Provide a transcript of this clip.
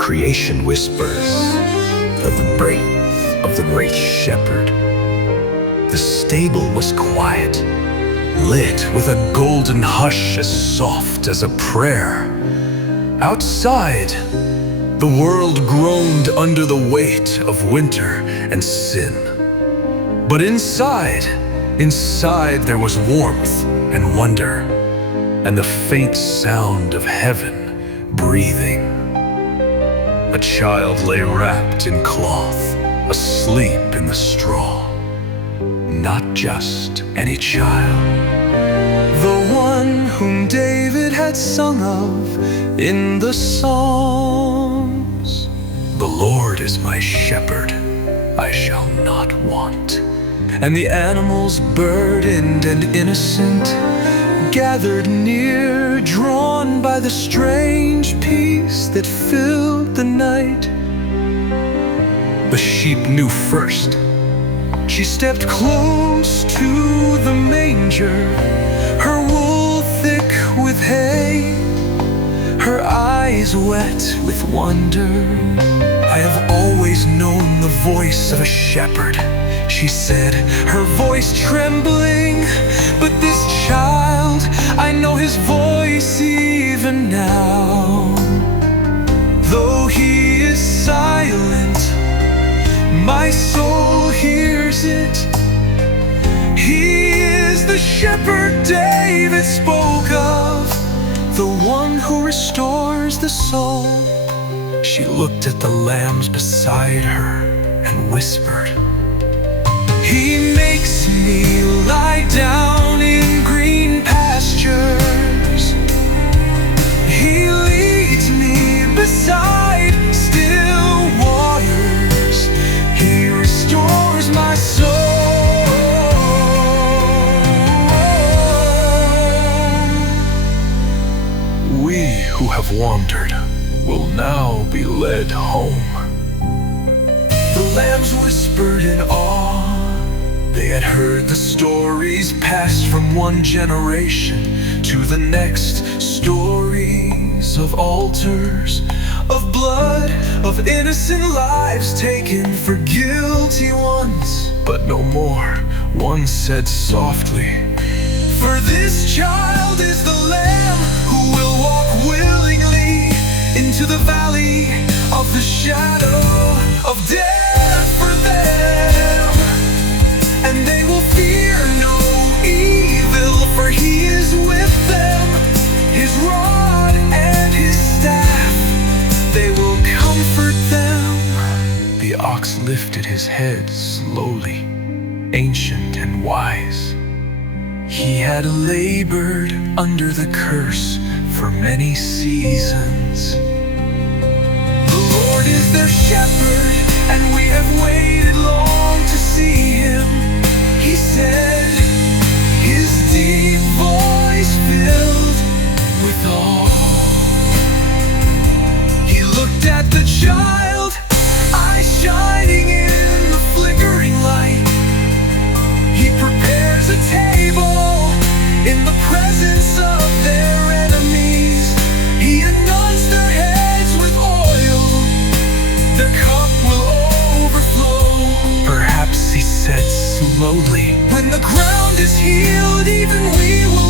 Creation whispers of the breath of the great shepherd. The stable was quiet, lit with a golden hush as soft as a prayer. Outside, the world groaned under the weight of winter and sin. But inside there was warmth and wonder, and the faint sound of heaven breathing. A child lay wrapped in cloth, asleep in the straw. Not just any child, the one whom David had sung of in the Psalms. The Lord is my shepherd, I shall not want. And the animals, burdened and innocent, gathered near, drawn by the strange peace that filled the night. The sheep knew first. She stepped close to the manger, her wool thick with hay, her eyes wet with wonder. I have always known the voice of a shepherd, she said, her voice trembling. But this child, I know his voice even now. Though he is silent, my soul hears it. He is the shepherd David spoke of, the one who restores the soul. She looked at the lambs beside her and whispered, He makes me lie down in green pastures. He leads me beside still waters. He restores my soul. We who have wandered will now be led home. The lambs whispered in awe. They had heard the stories passed from one generation to the next. Stories of altars, of blood, of innocent lives taken for guilty ones. But no more. One said softly, For this child is the Lamb who will walk willingly into the valley of the shadow of death for them. And they will fear no evil, for he is with them. His rod and his staff, they will comfort them. The ox lifted his head slowly, ancient and wise. He had labored under the curse for many seasons. The Lord is their shepherd, and we have waited long to see him. He said, his deep voice filled with awe. He looked at the child, eyes shining in the flickering light. He prepares a table in the presence of their enemies. He anoints their heads with oil, their cup will overflow. Perhaps he said slowly, when the ground is healed, even we will